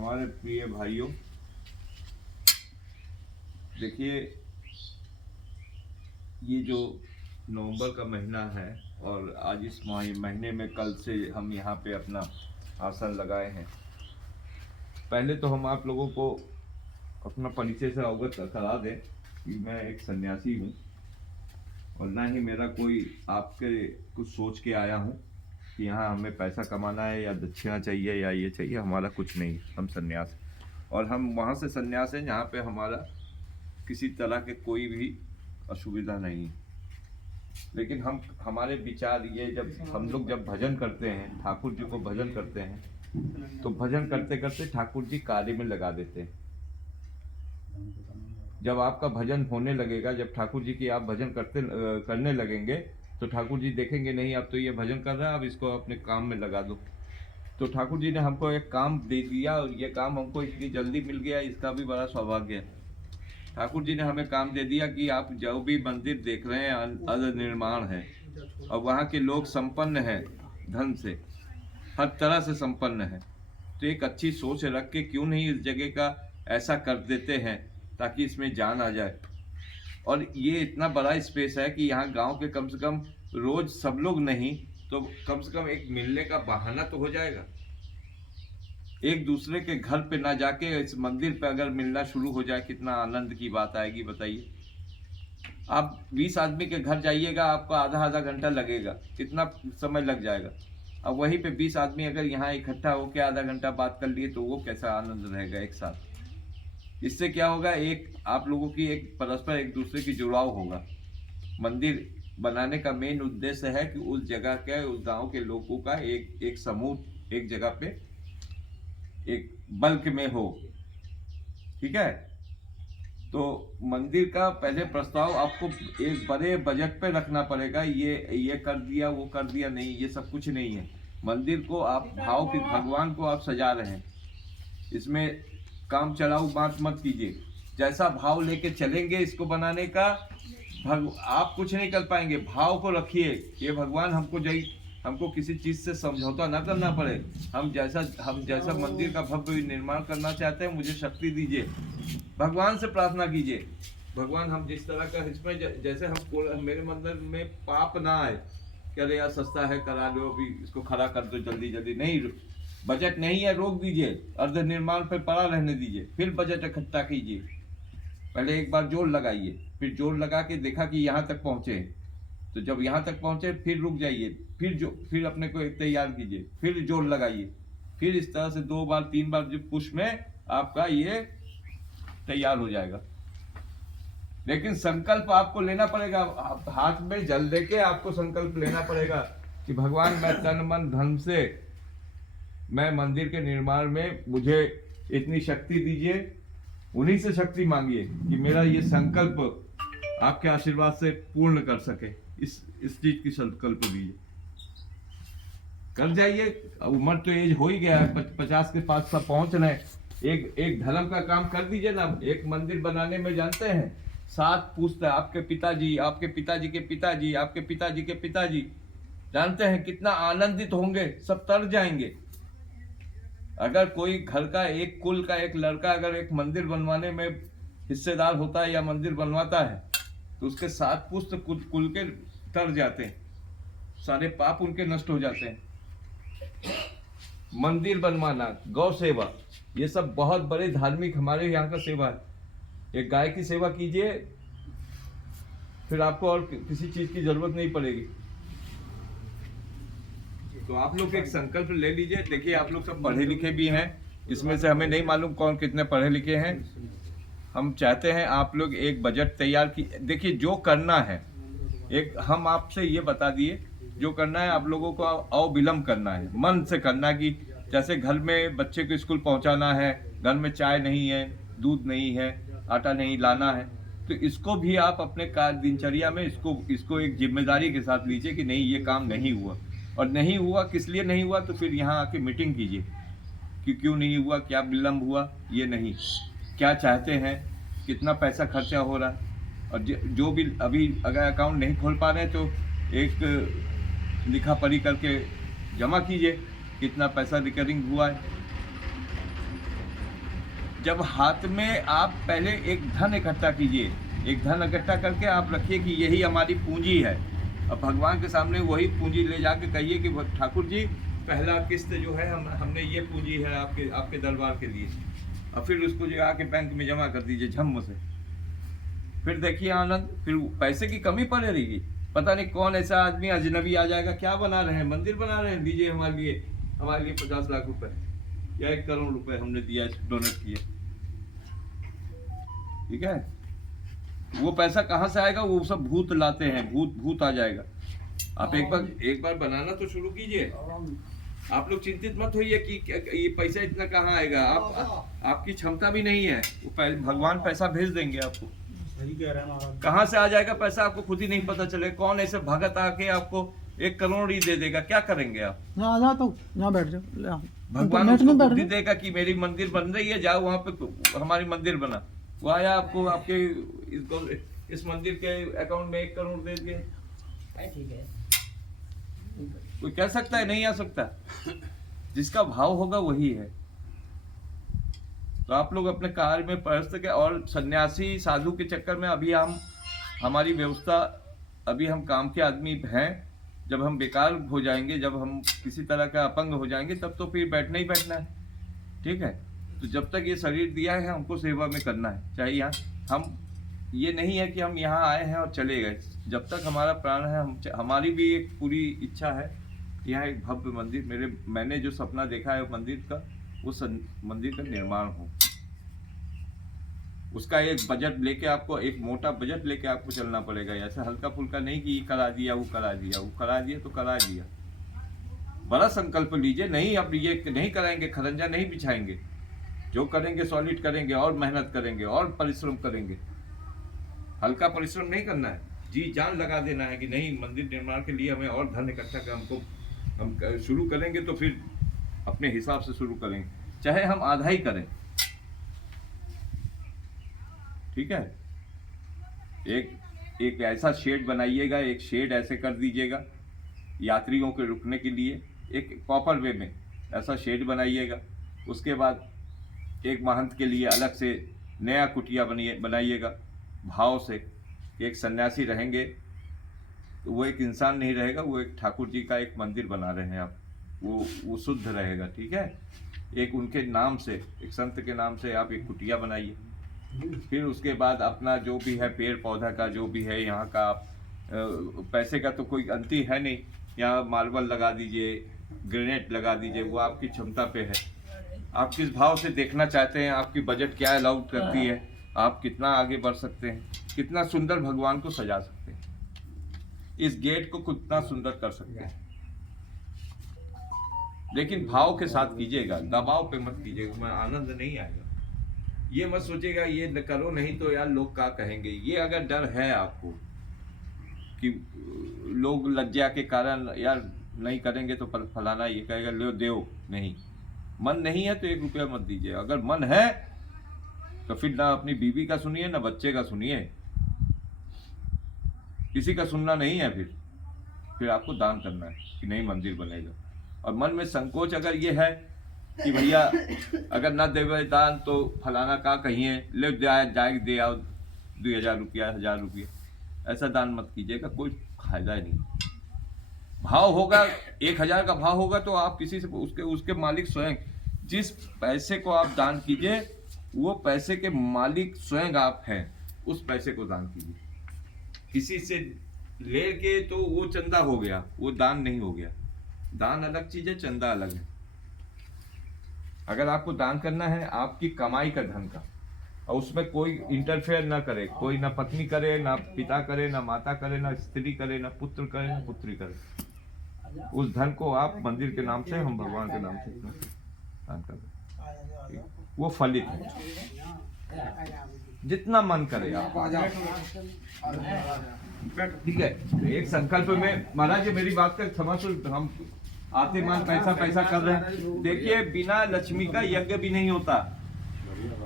हमारे प्रिय भाइयों, देखिए ये जो नवंबर का महीना है और आज इस महीने में कल से हम यहाँ पे अपना आसन लगाए हैं। पहले तो हम आप लोगों को अपना परिचय से अवगत करा दें कि मैं एक सन्यासी हूँ और ना ही मेरा कोई आपके कुछ सोच के आया हूँ कि यहाँ हमें पैसा कमाना है या दक्षिणा चाहिए या ये चाहिए। हमारा कुछ नहीं, हम सन्यास और हम वहाँ से सन्यास हैं जहाँ पे हमारा किसी तरह के कोई भी असुविधा नहीं। लेकिन हमारे विचार ये, जब हम लोग जब भजन करते हैं, ठाकुर जी को भजन करते हैं, तो भजन करते करते ठाकुर जी कार्य में लगा देते हैं। जब आपका भजन होने लगेगा, जब ठाकुर जी की आप भजन करने लगेंगे, तो ठाकुर जी देखेंगे नहीं अब तो ये भजन कर रहा है, अब इसको अपने काम में लगा दो। तो ठाकुर जी ने हमको एक काम दे दिया और ये काम हमको इतनी जल्दी मिल गया, इसका भी बड़ा सौभाग्य है। ठाकुर जी ने हमें काम दे दिया कि आप जो भी मंदिर देख रहे हैं अर्ध निर्माण है और वहाँ के लोग संपन्न हैं, धन से हर तरह से संपन्न है। तो एक अच्छी सोच रख के क्यों नहीं इस जगह का ऐसा कर देते हैं ताकि इसमें जान आ जाए। और ये इतना बड़ा स्पेस है कि यहाँ गांव के कम से कम रोज सब लोग नहीं तो कम से कम एक मिलने का बहाना तो हो जाएगा। एक दूसरे के घर पे ना जाके इस मंदिर पे अगर मिलना शुरू हो जाए, कितना आनंद की बात आएगी बताइए। आप 20 आदमी के घर जाइएगा, आपको आधा घंटा लगेगा, कितना समय लग जाएगा। अब वहीं पे 20 आदमी अगर यहाँ इकट्ठा होकर आधा घंटा बात कर लिए तो वो कैसा आनंद रहेगा एक साथ। इससे क्या होगा, एक आप लोगों की एक परस्पर एक दूसरे की जुड़ाव होगा। मंदिर बनाने का मेन उद्देश्य है कि उस जगह के, उस गांव के लोगों का एक समूह एक जगह पे एक बल्क में हो, ठीक है। तो मंदिर का पहले प्रस्ताव आपको एक बड़े बजट पे रखना पड़ेगा। ये कर दिया वो कर दिया नहीं, ये सब कुछ नहीं है। मंदिर को आप भाव की, भगवान को आप सजा रहे हैं, इसमें काम चलाऊ बात मत कीजिए। जैसा भाव लेके चलेंगे इसको बनाने का, आप कुछ नहीं कर पाएंगे। भाव को रखिए, ये भगवान हमको किसी चीज से समझौता ना करना पड़े। हम जैसा मंदिर का भव्य निर्माण करना चाहते हैं, मुझे शक्ति दीजिए। भगवान से प्रार्थना कीजिए, भगवान हम जिस तरह का इसमें जैसे हम मेरे मंदिर में पाप ना आए कि अरे यार सस्ता है करा लो, अभी इसको खड़ा कर दो जल्दी जल्दी, नहीं, बजट नहीं है, रोक दीजिए, अर्ध निर्माण पे पड़ा रहने दीजिए, फिर बजट इकट्ठा कीजिए। पहले एक बार जोर लगाइए, फिर जोर लगा के देखा कि यहाँ तक पहुँचे, तो जब यहाँ तक पहुँचे फिर रुक जाइए, फिर अपने को तैयार कीजिए, फिर जोर लगाइए, फिर इस तरह से 2 बार 3 बार जो पुश में आपका ये तैयार हो जाएगा। लेकिन संकल्प आपको लेना पड़ेगा, हाथ में जल देके आपको संकल्प लेना पड़ेगा कि भगवान मैं तन मन धन से, मैं मंदिर के निर्माण में मुझे इतनी शक्ति दीजिए। उन्हीं से शक्ति मांगिए कि मेरा ये संकल्प आपके आशीर्वाद से पूर्ण कर सके। इस चीज की संकल्प दीजिए, कर जाइए। उम्र तो एज हो ही गया है, 50 के पास सब पहुंच रहे हैं। एक धर्म का काम कर दीजिए ना। एक मंदिर बनाने में जानते हैं 7 पुश्त, आपके पिताजी, आपके पिताजी के पिताजी, आपके पिताजी के पिताजी, जानते हैं कितना आनंदित होंगे, सब तर जाएंगे। अगर कोई घर का एक कुल का एक लड़का अगर एक मंदिर बनवाने में हिस्सेदार होता है या मंदिर बनवाता है, तो उसके 7 पुश्त कुल के तर जाते हैं, सारे पाप उनके नष्ट हो जाते हैं। मंदिर बनवाना, गौ सेवा, ये सब बहुत बड़े धार्मिक हमारे यहाँ का सेवा है। एक गाय की सेवा कीजिए, फिर आपको और किसी चीज की जरूरत नहीं पड़ेगी। तो आप लोग एक संकल्प ले लीजिए। देखिए आप लोग सब पढ़े लिखे भी हैं, इसमें से हमें नहीं मालूम कौन कितने पढ़े लिखे हैं। हम चाहते हैं आप लोग एक बजट तैयार की, देखिए जो करना है, एक हम आपसे ये बता दिए, जो करना है आप लोगों को अविलंब करना है, मन से करना। कि जैसे घर में बच्चे को स्कूल पहुंचाना है, घर में चाय नहीं है, दूध नहीं है, आटा नहीं लाना है, तो इसको भी आप अपने दिनचर्या में इसको एक जिम्मेदारी के साथ लीजिए कि नहीं ये काम नहीं हुआ। और नहीं हुआ किस लिए नहीं हुआ, तो फिर यहाँ आके मीटिंग कीजिए कि क्यों नहीं हुआ, क्या विलम्ब हुआ, ये नहीं, क्या चाहते हैं, कितना पैसा खर्चा हो रहा है। और जो भी अभी अगर अकाउंट नहीं खोल पा रहे हैं तो एक लिखा पढ़ी करके जमा कीजिए कितना पैसा रिकरिंग हुआ है। जब हाथ में आप पहले एक धन इकट्ठा कीजिए, एक धन इकट्ठा करके आप रखिए कि यही हमारी पूंजी है। अब भगवान के सामने वही पूंजी ले जाके कहिए कि ठाकुर जी पहला किस्त जो है हमने ये पूंजी है आपके दरबार के लिए, और फिर उसको जो आके बैंक में जमा कर दीजिए झम्म से। फिर देखिए आनंद, फिर पैसे की कमी पड़े रहेगी। पता नहीं कौन ऐसा आदमी अजनबी आ जाएगा, क्या बना रहे हैं, मंदिर बना रहे हैं, दीजिए हमारे लिए 50 लाख रुपए या 1 करोड़ रुपए हमने दिया, डोनेट किए। ठीक है, वो पैसा कहाँ से आएगा? वो सब भूत लाते हैं, भूत आ जाएगा। आप एक बार बनाना तो शुरू कीजिए। आप लोग चिंतित मत होइए कि ये पैसा इतना कहाँ आएगा। आपकी क्षमता भी नहीं है, भगवान पैसा भेज देंगे आपको। कहाँ से आ जाएगा पैसा आपको खुद ही नहीं पता चले। कौन ऐसे भगत आके आपको 1 करोड़ ही दे देगा, क्या करेंगे आप? तो यहाँ बैठ जाओ। भगवान उसको बुद्धि देगा कि मेरी मंदिर बन रही है, जाओ वहाँ पे हमारी मंदिर बना। वो आया आपको आपके इस मंदिर के अकाउंट में 1 करोड़ दे दिए, ठीक है। कोई कह सकता है? नहीं आ सकता। जिसका भाव होगा वही है। तो आप लोग अपने कार्य में परस्त के, और सन्यासी साधु के चक्कर में अभी हमारी व्यवस्था, अभी हम काम के आदमी हैं। जब हम बेकार हो जाएंगे, जब हम किसी तरह का अपंग हो जाएंगे, तब तो फिर बैठना ही बैठना है। ठीक है, तो जब तक ये शरीर दिया है हमको सेवा में करना है। चाहे यहाँ हम, ये नहीं है कि हम यहाँ आए हैं और चले गए। जब तक हमारा प्राण है, हमारी भी एक पूरी इच्छा है यहाँ एक भव्य मंदिर, मैंने जो सपना देखा है मंदिर का, उस मंदिर का निर्माण हो। उसका एक बजट लेके आपको, एक मोटा बजट लेके आपको चलना पड़ेगा। ऐसा हल्का फुल्का नहीं कि करा दिया वो करा दिया, वो करा दिया तो करा दिया। बड़ा संकल्प लीजिए। नहीं, अब ये नहीं कराएंगे, खरंजा नहीं बिछाएंगे। जो करेंगे सॉलिड करेंगे, और मेहनत करेंगे, और परिश्रम करेंगे। हल्का परिश्रम नहीं करना है, जी जान लगा देना है कि नहीं, मंदिर निर्माण के लिए हमें और धन इकट्ठा कर, हम शुरू करेंगे तो फिर अपने हिसाब से शुरू करेंगे, चाहे हम आधा ही करें। ठीक है, एक ऐसा शेड बनाइएगा, एक शेड ऐसे कर दीजिएगा यात्रियों के रुकने के लिए, एक प्रॉपर वे में ऐसा शेड बनाइएगा। उसके बाद एक महंत के लिए अलग से नया कुटिया बनाइएगा भाव से। एक सन्यासी रहेंगे तो वो एक इंसान नहीं रहेगा, वो एक ठाकुर जी का एक मंदिर बना रहे हैं आप, वो शुद्ध रहेगा। ठीक है, एक उनके नाम से, एक संत के नाम से आप एक कुटिया बनाइए। फिर उसके बाद अपना जो भी है पेड़ पौधा का जो भी है यहाँ का, पैसे का तो कोई अंत ही है नहीं। यहाँ मार्बल लगा दीजिए, ग्रेनेड लगा दीजिए, वो आपकी क्षमता पे है। आप किस भाव से देखना चाहते हैं, आपकी बजट क्या अलाउड करती है, आप कितना आगे बढ़ सकते हैं, कितना सुंदर भगवान को सजा सकते हैं, इस गेट को कितना सुंदर कर सकते हैं। लेकिन भाव के साथ कीजिएगा, दबाव पे मत कीजिएगा, मैं आनंद नहीं आएगा। ये मत सोचिएगा ये न करो नहीं तो यार लोग क्या कहेंगे। ये अगर डर है आपको कि लोग लज्जा के कारण यार नहीं करेंगे तो फलाना ये कहेगा, लो देओ, नहीं, मन नहीं है तो 1 रुपया मत दीजिए। अगर मन है तो फिर ना अपनी बीवी का सुनिए, ना बच्चे का सुनिए, किसी का सुनना नहीं है। फिर आपको दान करना है कि नहीं मंदिर बनेगा। और मन में संकोच अगर ये है कि भैया अगर ना देवे दान तो फलाना का कहिए, ले जाए दे आओ 2000 रुपया, 1000 रुपया, ऐसा दान मत कीजिएगा, कोई फायदा ही नहीं। भाव होगा 1000 का भाव होगा तो आप किसी से उसके मालिक स्वयं, जिस पैसे को आप दान कीजिए वो पैसे के मालिक स्वयं आप हैं, उस पैसे को दान कीजिए। किसी से लेके तो वो चंदा हो गया, वो दान नहीं हो गया। दान अलग चीज है, चंदा अलग है। अगर आपको दान करना है आपकी कमाई का धन का, और उसमें कोई इंटरफेयर ना करे, कोई ना पत्नी करे, ना पिता करे, ना माता करे, ना स्त्री करे, ना पुत्र करे, ना पुत्री करे, उस धन को आप मंदिर के नाम से, हम भगवान के नाम से दान कर दें, वो फलित है। जितना मन करे आप। ठीक है, एक संकल्प में महाराज जी मेरी बात का क्षमा, हम आते मान पैसा पैसा कर रहे हैं। देखिए बिना लक्ष्मी का यज्ञ भी नहीं होता।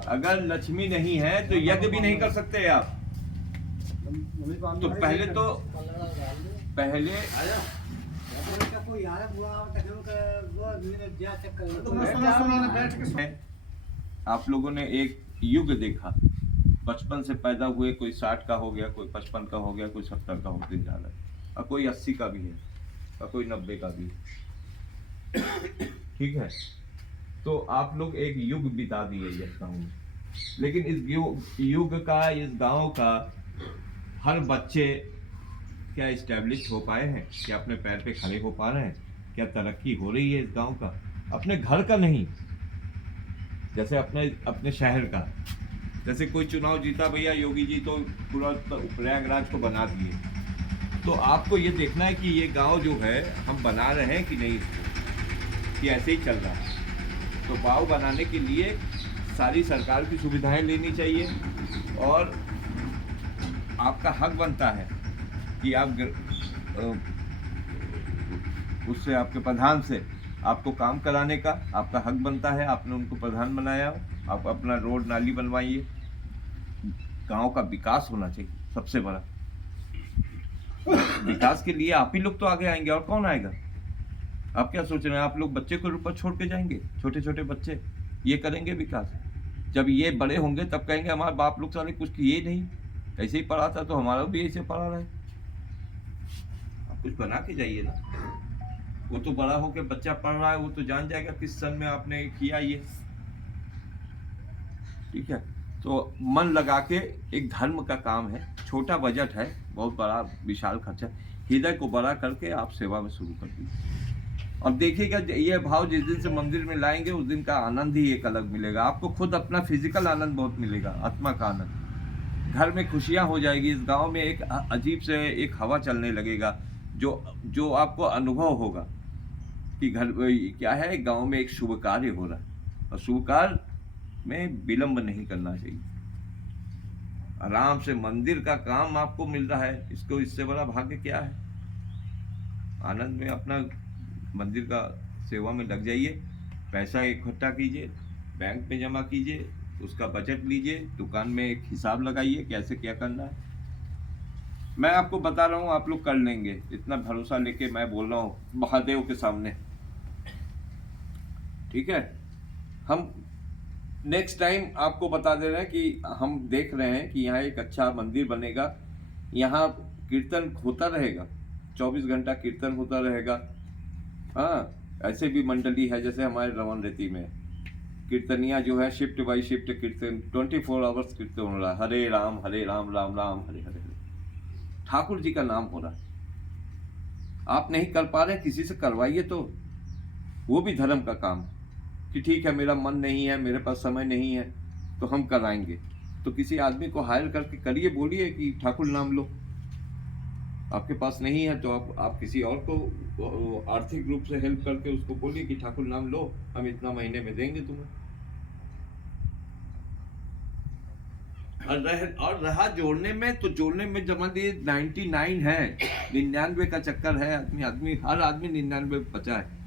अगर लक्ष्मी नहीं है तो यज्ञ भी नहीं कर सकते आप। तो पहले आप लोगों ने एक युग देखा, 55 से पैदा हुए, कोई 60 का हो गया, कोई 55 का हो गया, कोई 70 का होते जा रहा है, और कोई 80 का भी है, और कोई 90 का भी है। ठीक है, तो आप लोग एक युग बिता दिए इस गाँव में, लेकिन इस युग का, इस गांव का हर बच्चे क्या इस्टेब्लिश हो पाए हैं, क्या अपने पैर पे खड़े हो पा रहे हैं, क्या तरक्की हो रही है इस गांव का, अपने घर का नहीं, जैसे अपने अपने शहर का। जैसे कोई चुनाव जीता भैया योगी जी, तो पूरा प्रयागराज को बना दिए, तो आपको ये देखना है कि ये गांव जो है हम बना रहे हैं कि नहीं, इसको कि ऐसे ही चल रहा है। तो गांव बनाने के लिए सारी सरकार की सुविधाएं लेनी चाहिए, और आपका हक बनता है कि आप उससे, आपके प्रधान से आपको काम कराने का आपका हक बनता है। आपने उनको प्रधान बनाया, आप अपना रोड नाली बनवाइए। गांव का विकास होना चाहिए सबसे बड़ा। विकास के लिए आप ही लोग तो आगे आएंगे, और कौन आएगा? आप क्या सोच रहे हैं? आप लोग बच्चे को ऊपर छोड़ के जाएंगे? छोटे छोटे बच्चे ये करेंगे विकास? जब ये बड़े होंगे तब कहेंगे हमारे बाप लोग सारे कुछ किए नहीं, ऐसे ही पढ़ा था तो हमारा भी ऐसे पढ़ा रहे। आप कुछ बना के जाइए ना। वो तो बड़ा होकर बच्चा पढ़ रहा है, वो तो जान जाएगा किस सन में आपने किया ये। ठीक है, तो मन लगा के, एक धर्म का काम है, छोटा बजट है, बहुत बड़ा विशाल खर्चा, हृदय को बड़ा करके आप सेवा में शुरू कर दीजिए, और देखिएगा ये भाव जिस दिन से मंदिर में लाएंगे उस दिन का आनंद ही एक अलग मिलेगा आपको। खुद अपना फिजिकल आनंद बहुत मिलेगा, आत्मा का आनंद, घर में खुशियां हो जाएगी। इस गांव में एक अजीब से एक हवा चलने लगेगा, जो आपको अनुभव होगा कि घर क्या है, गांव में एक शुभ कार्य हो रहा है, और शुभ कार्य में विलंब नहीं करना चाहिए। आराम से मंदिर का काम आपको मिल रहा है, इससे बड़ा भाग्य क्या है? आनंद में अपना मंदिर का सेवा में लग जाइए, पैसा इकट्ठा कीजिए, बैंक में जमा कीजिए, उसका बजट लीजिए, दुकान में एक हिसाब लगाइए कैसे क्या करना है। मैं आपको बता रहा हूँ, आप लोग कर लेंगे, इतना भरोसा लेके मैं बोल रहा हूँ महादेव के सामने। ठीक है, हम नेक्स्ट टाइम आपको बता दे रहे हैं कि हम देख रहे हैं कि यहाँ एक अच्छा मंदिर बनेगा, यहाँ कीर्तन होता रहेगा, 24 घंटा कीर्तन होता रहेगा। हाँ, ऐसे भी मंडली है जैसे हमारे रमन रेती में, कीर्तनिया जो है शिफ्ट बाई शिफ्ट कीर्तन, 24 आवर्स कीर्तन हो रहा है, हरे राम राम राम हरे हरे, ठाकुर जी का नाम हो रहा है। आप नहीं कर पा रहे, किसी से करवाइए, तो वो भी धर्म का काम है कि ठीक है मेरा मन नहीं है, मेरे पास समय नहीं है, तो हम कराएंगे, तो किसी आदमी को हायर करके करिए, बोलिए कि ठाकुर नाम लो। आपके पास नहीं है तो आप किसी और को आर्थिक रूप से हेल्प करके उसको बोलिए कि ठाकुर नाम लो, हम इतना महीने में देंगे तुम्हें। और रहा जोड़ने में, तो जोड़ने में जमा दिए 99 है, 99 का चक्कर है। हर आदमी 99 बचा है।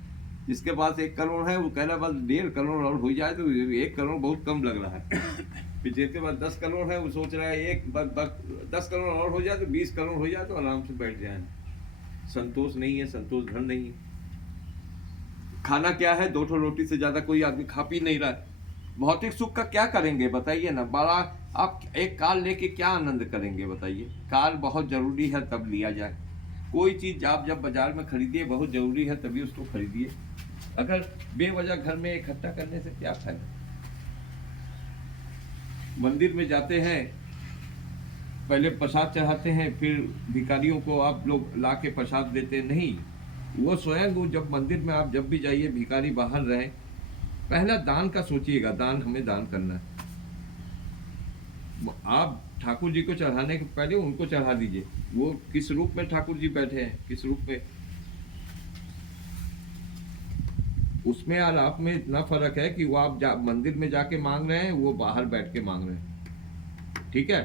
जिसके पास 1 करोड़ है वो कह रहा है बस 1.5 करोड़ और हो जाए, तो 1 करोड़ बहुत कम लग रहा है। फिर जिसके पास 10 करोड़ है वो सोच रहा है 10 करोड़ और हो जाए, तो 20 करोड़ हो जाए, तो आराम से बैठ जाए। संतोष नहीं है, संतोष धन नहीं है। खाना क्या है, 2 रोटी से ज्यादा कोई आदमी खा पी नहीं रहा है। भौतिक सुख का क्या करेंगे बताइए ना? बड़ा आप एक कार लेके क्या आनंद करेंगे बताइए? कार बहुत जरूरी है तब लिया जाए। कोई चीज आप जब बाजार में खरीदिए, बहुत जरूरी है तभी उसको खरीदिए। अगर बेवजह घर में इकट्ठा करने से क्या फायदा? मंदिर में जाते हैं, पहले प्रसाद चढ़ाते हैं, फिर भिखारियों को आप लोग ला के प्रसाद देते नहीं। वो स्वयं, वो जब मंदिर में आप जब भी जाइए, भिखारी बाहर रहे, पहला दान का सोचिएगा, दान हमें दान करना है। आप ठाकुर जी को चढ़ाने के पहले उनको चढ़ा दीजिए। वो किस रूप में ठाकुर जी बैठे हैं, किस रूप में, उसमें और आप में इतना फर्क है कि वो आप मंदिर में जाके मांग रहे हैं, वो बाहर बैठ के मांग रहे हैं। ठीक है,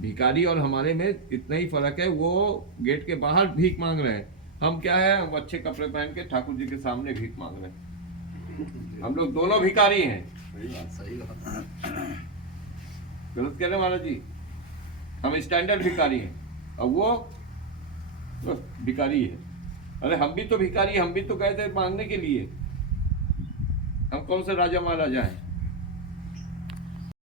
भिखारी और हमारे में इतना ही फर्क है, वो गेट के बाहर भीख मांग रहे हैं, हम क्या है, हम अच्छे कपड़े पहन के ठाकुर जी के सामने भीख मांग रहे हैं। हम लोग दोनों भिखारी हैं। सही बात। गलत कह रहे महाराज जी? हम स्टैंडर्ड भिखारी हैं, और वो तो भिखारी है। अरे हम भी तो भिखारी, हम भी तो गए थे मांगने के लिए। हम कौन से राजा महाराजा हैं?